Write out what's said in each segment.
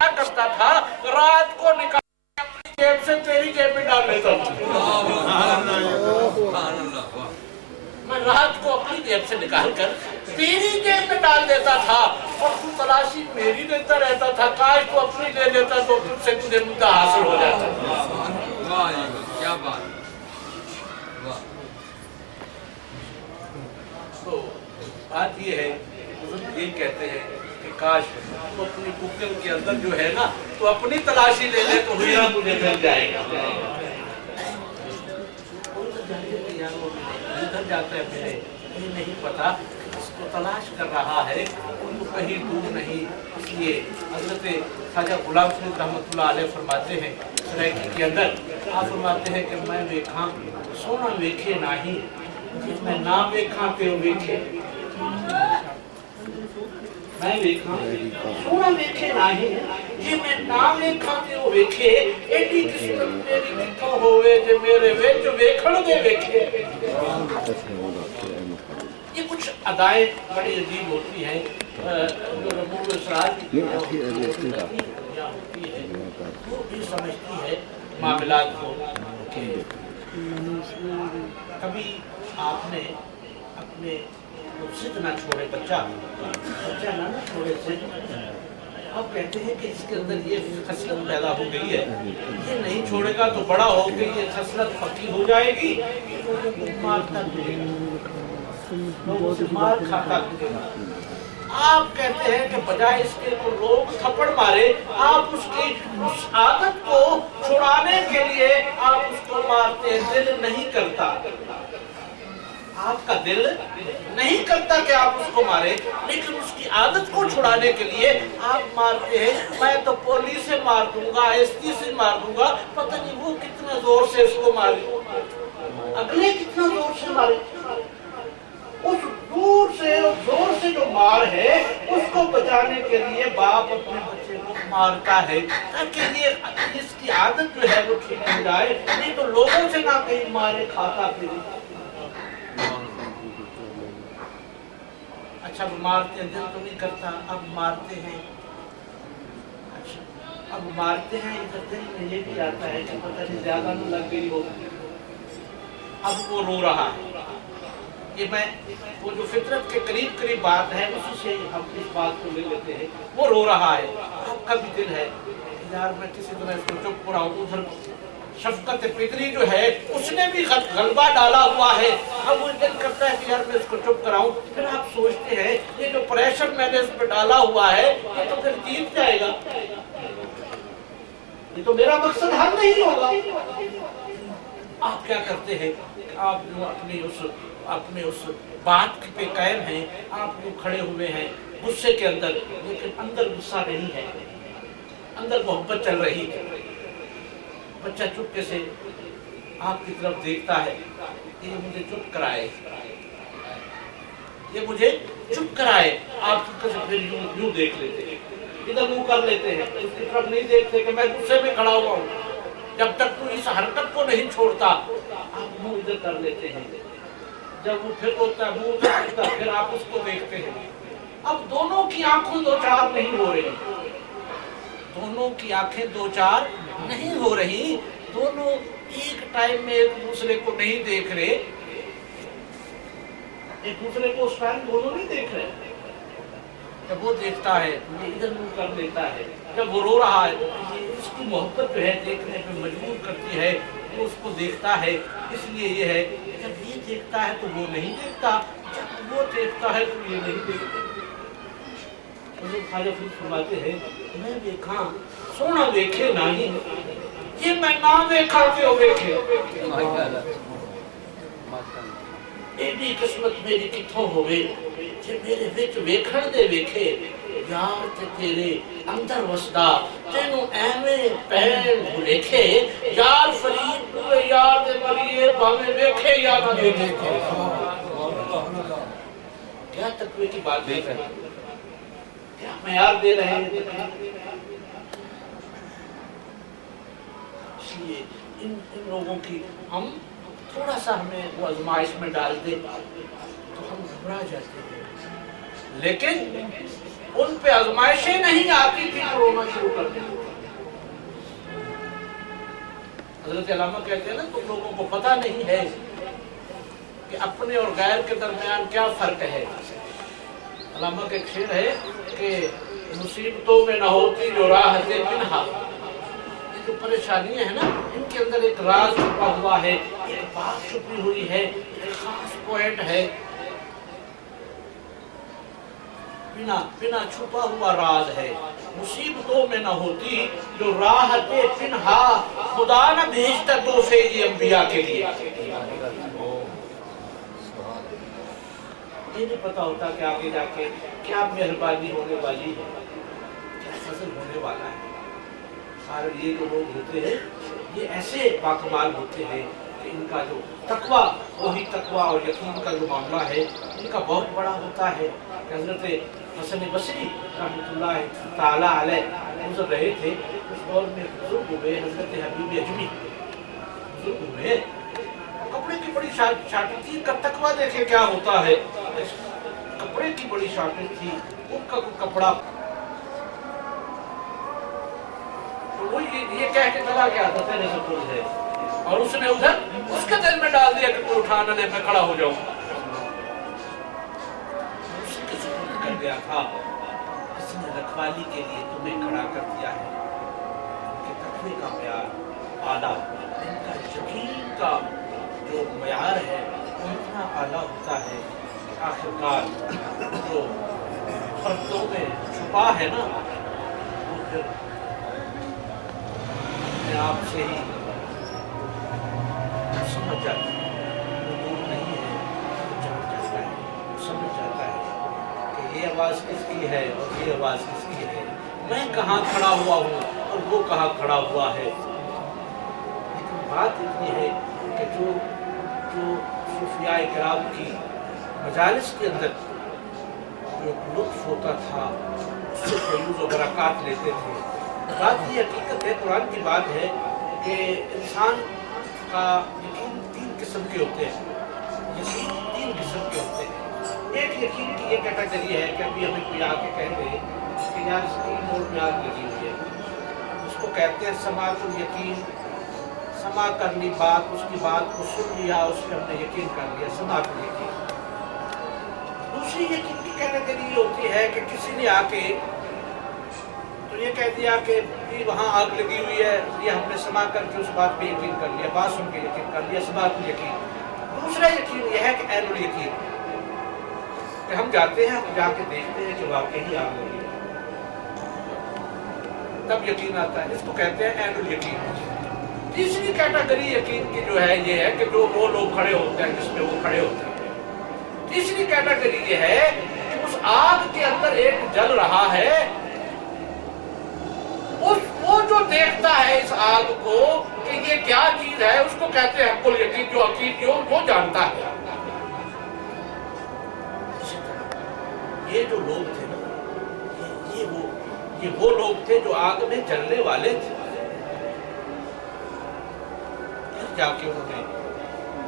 क्या करता था, रात को निकाल अपनी जेब से तेरी जेब में डाल लेता था। मैं रात को अपनी जेब से निकाल कर तेरी जेब में डाल देता था और तू तलाशी मेरी लेता रहता था। काश तू अपनी ले लेता तो तुझसे तुझे मुद्दा हासिल हो जाता। क्या बात। तो बात ये है, बुजुर्ग ये कहते हैं कि काश तू अपनी कुकिंग के अंदर जो है ना, तो अपनी तलाशी ले ले तो हुआ तुझे मिल जाएगा। उधर जाता है मेरे, ये नहीं पता इसको तलाश कर रहा है, उनको कहीं दूर नहीं। इसलिए हजरत ख्वाजा गुलाम फरीद रहमतुल्लाह अलैह फरमाते हैं सराइकी के अंदर, आप फरमाते हैं कि मैं वेखा सोना वेखे नाही, मैं ना वेखा ते वेखे। मैं वेखा सोना वेखे नाही, जे मैं ना वेखा ते वेखे। एडी किस्मत मेरी किथों होवे जे मेरे विच वेखण दे वेखे। ये कुछ अदाएं बड़ी अजीब होती हैं जो रबूल इसरार की होती है, वो भी समझती है मामलात को। कभी आपने अपने जिद ना छोड़े, बच्चा ना छोड़े जिद। आप कहते हैं कि इसके अंदर ये खसलत पैदा हो गई है, ये नहीं छोड़ेगा तो बड़ा हो गई ये खसलत पक्की हो जाएगी, मारता लोगों से मार खाता। आप कहते हैं कि बजाय इसके को लोग थप्पड़ मारे, आप उसकी उस आदत को छुड़ाने के लिए आप उसको मारते हैं। दिल नहीं करता, आपका दिल नहीं करता कि आप उसको मारे, लेकिन उसकी आदत को छुड़ाने के लिए आप मारते हैं। मैं तो पुलिस से मार दूंगा, एसपी से मार दूंगा, पता नहीं वो कितना जोर से इसको मारे, अगले कितना जोर से मारे। उस दूर से जोर से जो मार है उसको बचाने के लिए बाप अपने बच्चे को मारता है, ताकि ये इसकी आदत जो है वो ठीक हो जाए। नहीं तो लोगों से ना कहीं मारे खाता फिर। अच्छा अब मारते हैं, दिल तो नहीं करता, अब मारते हैं। अच्छा अब मारते हैं, इधर दिल में ये भी आता है कि पता नहीं ज्यादा न लग गई हो। अब वो रो रहा है। ये मैं वो जो फितरत के करीब करीब बात है उसी से हम इस बात को ले लेते हैं। वो रो रहा है, आपका भी दिल है यार मैं किसी तरह इसको चुप कराऊं। उधर शफकत फितरी जो है उसने भी गलबा डाला हुआ है। अब वो दिल करता है कि यार मैं इसको चुप कराऊं। फिर आप सोचते हैं ये जो प्रेशर मैंने इस पर डाला हुआ है ये तो फिर जीत जाएगा, ये तो मेरा मकसद हल नहीं होगा। आप क्या करते हैं, आप जो अपने उस बात पे कायम हैं, आप जो खड़े हुए हैं गुस्से के अंदर, लेकिन अंदर गुस्सा नहीं है, अंदर मोहब्बत चल रही है। बच्चा चुपके से आपकी तरफ देखता है, ये मुझे चुप कराए, ये मुझे चुप कराए। आप चुपके से फिर यूं देख लेते हैं, इधर मुंह कर लेते हैं, उसकी तरफ नहीं देखते कि मैं गुस्से में खड़ा हुआ हूँ। जब तक तू इस हरकत को नहीं छोड़ता आप मुंह इधर कर लेते हैं। जब वो फिर होता है मुंह करता है, फिर आप उसको देखते हैं। अब दोनों की आंखें दो चार नहीं हो रही, दोनों की आंखें दो चार नहीं हो रही, दोनों एक टाइम में एक दूसरे को नहीं देख रहे, एक दूसरे को उस टाइम दोनों नहीं देख रहे। जब वो देखता है तो ये इधर मुंह कर लेता है, जब वो रो रहा है तो ये इसकी मोहब्बत जो है देखने पे मजबूर करती है, तो उसको देखता है। इसलिए ये है जब ये देखता है तो वो नहीं देखता, जब वो देखता है तो ये नहीं देखता। तो ख्वाजा फरीद फरमाते हैं मैं देखा सोना देखे नहीं, ये मैं ना देखा क्यों देखे। एडी किस्मत मेरी किथों होवे जे मेरे विच वेखण दे वेखे। यार ते तेरे अंदर वसदा तेनू एवें पैन भुलेखे। यार फरीद तू यार दे मरिए भाਵੇਂ वेखे या ना देखे। क्या तकवे की बात देख रहे हैं, क्या मयार दे रहे हैं। इसलिए इन लोगों की हम थोड़ा सा हमें वो आजमाइश में डाल दे तो हम घबरा जाते हैं। लेकिन ان پہ آزمائشیں نہیں آتی تھی تو رونا شروع کر دیا۔ حضرت علامہ کہتے ہیں نا تم لوگوں کو پتہ نہیں ہے کہ اپنے اور غیر کے درمیان کیا فرق ہے۔ علامہ کا ایک شعر ہے کہ مصیبتوں میں نہ ہوتی جو راحت پنہا، یہ جو پریشانیاں ہیں نا ان کے اندر ایک راز چھپا ہوا ہے، ایک بات چھپی ہوئی ہے، ایک خاص پوائنٹ ہے، بنا چھپا ہوا راز ہے۔ مصیبتوں میں نہ ہوتی جو راحت پنہا، خدا نہ بھیجتا تحفے یہ انبیاء کے لیے۔ یہ نہیں پتا ہوتا کہ آگے جا کے کیا مہربانی ہونے والی ہے، کیا فضل ہونے والا ہے۔ اور یہ جو لوگ ہوتے ہیں یہ ایسے باکمال ہوتے ہیں کہ ان کا جو تقویٰ، وہی تقویٰ اور یقین کا جو معاملہ ہے ان کا بہت بڑا ہوتا ہے۔ حضرت حسن بصری رحمۃ اللہ تعالیٰ علیہ گزر رہے تھے، اس دور میں بزرگ ہوئے حضرت حبیب اجمی بزرگ ہوئے، کپڑے کی بڑی شارٹیج تھی، ان کا تقویٰ دیکھے کیا ہوتا ہے، کپڑے کی بڑی شارٹیج تھی، ان کا کوئی کپڑا تو وہ یہ کہہ کے چلا گیا تھا تیرے سے کچھ ہے، اور اس نے ادھر اس کے دل میں ڈال دیا کہ تو اٹھانا لے میں کھڑا ہو جاؤں، اس کے سپرد کر دیا تھا، اس نے رکھوالی کے لیے تمہیں کھڑا کر دیا ہے۔ ان کے تقوی کا معیار اعلیٰ، ان کا یقین کا جو معیار ہے وہ اتنا اعلیٰ ہوتا ہے کہ آخرکار جو پردوں میں چھپا ہے نا وہ پھر اپنے آپ سے ہی سمجھ جاتا ہے، وہ دور نہیں ہے، وہ جان جاتا ہے، وہ سمجھ جاتا ہے کہ یہ آواز کس کی ہے اور یہ آواز کس کی ہے، میں کہاں کھڑا ہوا ہوں اور وہ کہاں کھڑا ہوا ہے۔ لیکن بات اتنی ہے کہ جو صوفیاء کرام کی مجالس کے اندر جو لطف ہوتا تھا اس سے فیوز و برکات لیتے تھے۔ بات یہ حقیقت ہے، قرآن کی بات ہے کہ انسان کا یقین تین قسم کے ہوتے ہیں، یقین تین قسم کے ہوتے ہیں۔ ایک یقین کی یہ کیٹیگری ہے کہ ابھی ہمیں کوئی آ کے کہہ دے کہ یار اس کی موڑ میں آگ لگی ہوئی ہے، اس کو کہتے ہیں سماعت الیقین، سماع کر لی بات، اس کی بات کو سن لیا، اس پہ ہم نے یقین کر لیا، سماعت الیقین۔ دوسری یقین کی کیٹیگری یہ ہوتی ہے کہ کسی نے آ کے تو یہ کہہ دیا کہ وہاں آگ لگی ہوئی ہے، یہ ہم نے سماع کر کے اس بات پہ یقین کر لیا، بات سن کے یقین کر لیا، سماعت الیقین۔ دوسرا یقین یہ ہے کہ عین الیقین، کہ ہم جاتے ہیں، ہم جا کے دیکھتے ہیں کہ واقعی آگ لگی ہے، تب یقین آتا ہے، اس کو کہتے ہیں عین الیقین۔ تیسری کیٹیگری یقین کی جو ہے یہ ہے کہ جو وہ لوگ کھڑے ہوتے ہیں جس میں وہ کھڑے ہوتے ہیں۔ تیسری کیٹیگری یہ ہے کہ اس آگ کے اندر ایک جل رہا ہے، وہ جو دیکھتا ہے اس آگ کو کہ یہ کیا چیز ہے، اس کو کہتے ہیں حق الیقین، جو حقیقی ہو وہ جانتا ہے۔ اسی طرح یہ جو لوگ تھے نا، یہ وہ لوگ تھے جو آگ میں جلنے والے تھے۔ جا کے انہوں نے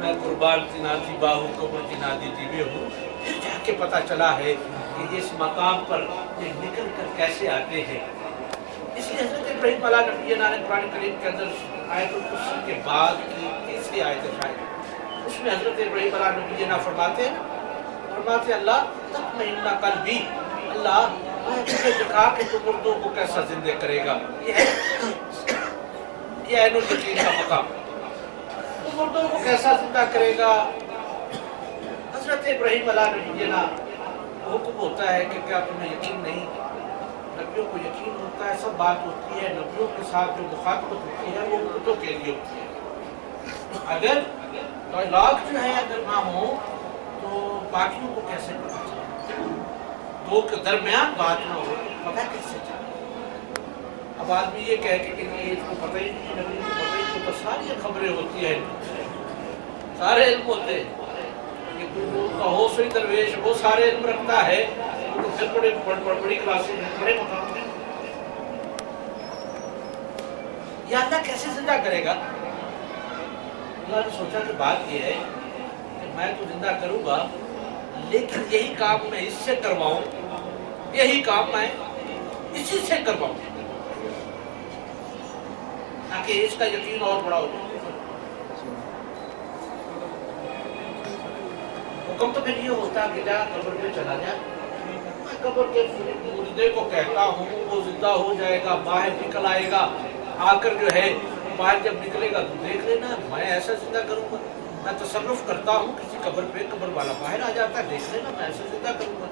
میں قربان تنادی باہو قبر تنادی دیوے ہوں، پھر جا کے پتا چلا ہے کہ اس مقام پر یہ نکل کر کیسے آتے ہیں۔ اس لیے حضرت ابراہیم علیہ نبینا نے قرآن کریم کے اندر آیت الکرسی کے بعد کی تیسری آیت شاید، اس میں حضرت ابراہیم علیہ نبینا فرماتے ہیں اللہ تطمئن قلبی، اللہ میں تجھے دکھا کہ تو مردوں کو کیسا زندہ کرے گا، یہ عین الیقین کا مقام، مردوں کو کیسا زندہ کرے گا۔ حضرت ابراہیم علیہ نبینا حکم ہوتا ہے کہ کیا تمہیں یقین نہیں، نبیوں کو یقین ہوتا ہے، سب بات ہوتی ہے، نبیوں کے ساتھ جو مخاطبت ہوتی ہے وہ مردوں کے لیے ہوتی ہے۔ اگر لاکھ جو ہے اگر نہ ہو تو باقیوں کو کیسے پتا چلے، دو کے درمیان بات نہ ہو تو پتہ کیسے چلے۔ اب آدمی یہ کہہ کے کہ نہیں اس کو پتہ ہی نہیں، نبی کو پتہ ہی نہیں، تو ساری خبریں ہوتی ہیں، سارے علم ہوتے ہیں، کہو سوئی درویش وہ سارے علم رکھتا ہے تو پھر بڑی کلاسیں بڑے مقام میں یہ اللہ کیسے زندہ کرے گا؟ اللہ نے سوچا کہ بات یہ ہے کہ میں تو زندہ کروں گا لیکن یہی کام میں اس سے کرواؤں यही काम मैं इसी से करवाऊं ताकि इसका यकीन और बड़ा हो। हुक्म तो फिर ये होता कि जा कब्र पे चला जा, मैं कब्र के मुर्दे को कहता हूँ वो जिंदा हो जाएगा, बाहर निकल आएगा, आकर जो है बाहर जब निकलेगा तो देख लेना मैं ऐसा जिंदा करूंगा। मैं तसर्रुफ करता हूँ किसी कब्र पे, कब्र वाला बाहर आ जाता है, देख लेना मैं ऐसा जिंदा करूंगा।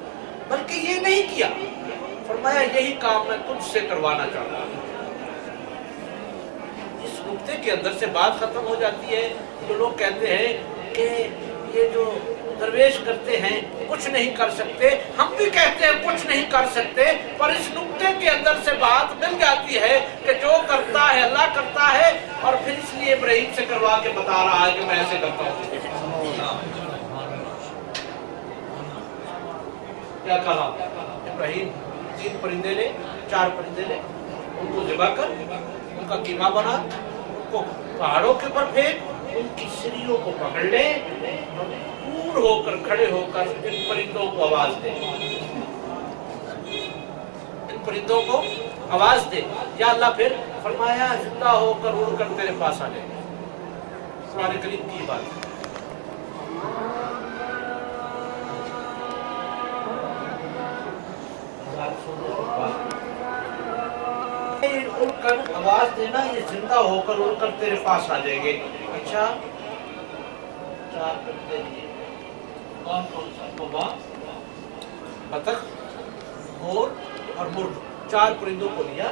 बल्कि ये नहीं किया, फरमाया यही काम मैं तुझसे करवाना चाहता हूँ। इस नुक्ते के अंदर से बात खत्म हो जाती है। जो लोग कहते हैं कि ये जो दरवेश करते हैं कुछ नहीं कर सकते, हम भी कहते हैं कुछ नहीं कर सकते, पर इस नुक्ते के अंदर से बात मिल जाती है कि जो करता है अल्लाह करता है, और फिर इसलिए इब्राहिम से करवा के बता रहा है कि मैं ऐसे करता हूँ। क्या कहा इब्राहिम? 3 परिंदे ले, 4 परिंदे ले, उनको ज़िबा कर, उनका कीमा बना, उनको पहाड़ों के ऊपर फेंक, उनकी सिरियों को पकड़ ले और दूर होकर खड़े होकर इन परिंदों को आवाज दे, इन परिंदों को आवाज दे, या अल्लाह फिर फरमाया जिंदा होकर उड़कर तेरे पास आ जाए। कुरान करीम की बात है। उड़कर आवाज देना, ये जिंदा होकर उड़कर तेरे पास आ जाएंगे। अच्छा, 4 परिंदे दिए, कौन कौन सा? कौवा, बतख, मोर और मुर्ग, 4 परिंदों को लिया।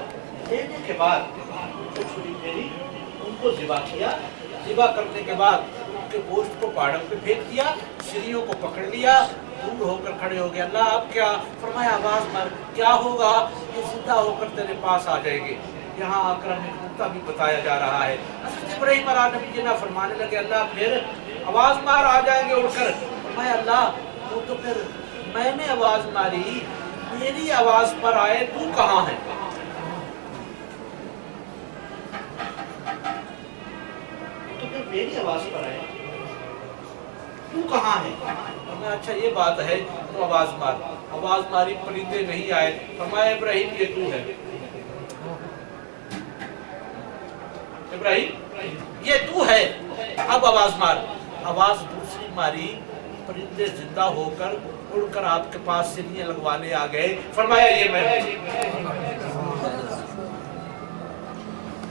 लेने के बाद छुरी फेरी, उनको ज़िबा किया, ज़िबा करने के बाद उनके गोश्त को पहाड़ों पे फेंक दिया, सिरियों को पकड़ लिया, दूर होकर खड़े हो गए। अल्लाह आप क्या? फरमाया आवाज मार, क्या होगा? ये जिंदा होकर तेरे पास आ जाएंगे। यहाँ आकर हमें नुक्ता भी बताया जा रहा है। हज़रत इब्राहीम नबी ना फरमाने लगे अल्लाह फिर आवाज मार आ जाएंगे उड़कर। फरमाया अल्लाह वो तो फिर मैंने आवाज मारी, मेरी आवाज पर आए, तू कहाँ है? तो फिर मेरी आवाज पर आए, तू कहाँ है? अच्छा ये बात है, तो आवाज मार। आवाज मारी, परिंदे नहीं आए। फरमाया इब्राहिम ये तू है, इब्राहिम ये तू है, अब आवाज मार। आवाज दूसरी मारी, परिंदे जिंदा होकर उड़कर आपके पास सिरियां लगवाने आ गए। फरमाया ये मैं।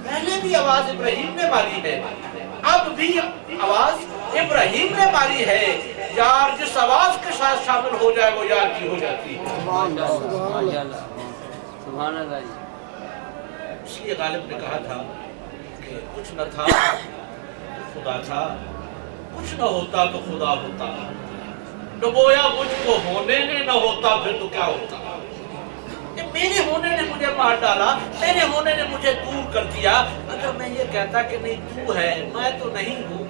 पहले भी आवाज इब्राहिम ने मारी है, अब भी आवाज इब्राहिम ने मारी है। यार जिस आवाज के साथ शामिल हो जाए वो यार की हो जाती है। इसलिए गालिब ने कहा था कि कुछ न था तो खुदा था, कुछ न होता तो खुदा होता, डुबोया मुझको होने ने, न होता फिर तो क्या होता। मेरे होने ने मुझे मार डाला, मेरे होने ने मुझे दूर कर दिया। अगर मैं ये कहता कि नहीं तू है, मैं तो नहीं हूँ,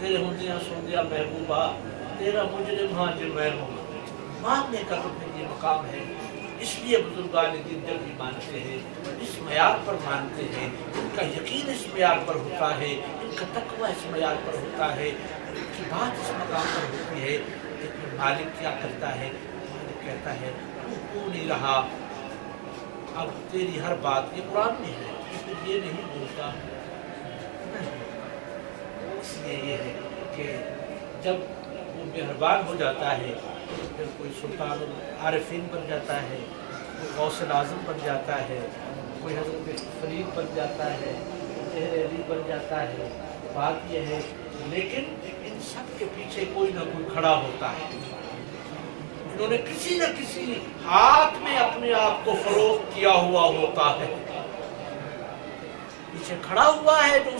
तेरे होंदिया सोंदिया महबूबा, तेरा मुजरिम हाजिर मैं हूँ, मानने का तो फिर ये मकाम है। इसलिए बुजुर्गान दिन जब भी मानते हैं इस मयार पर मानते हैं, इनका यकीन इस मयार पर होता है, इनका तकवा इस मयार पर होता है, इनकी बात इस मकाम पर होती है। लेकिन मालिक क्या करता है? मालिक कहता है तू नहीं रहा, अब तेरी हर बात, ये कुरान में है, फिर ये नहीं बोलता। इसलिए ये है कि जब वो मेहरबान हो जाता है फिर कोई सुल्तान आरिफीन बन जाता है, कोई गौसे आज़म बन जाता है, कोई हज़रत फरीद बन जाता है, शहर अली बन जाता है। बात यह है, लेकिन इन सब के पीछे कोई ना कोई खड़ा होता है। इन्होंने किसी न किसी हाथ में अपने आप को फरोख्त किया हुआ होता है, पीछे खड़ा हुआ है जो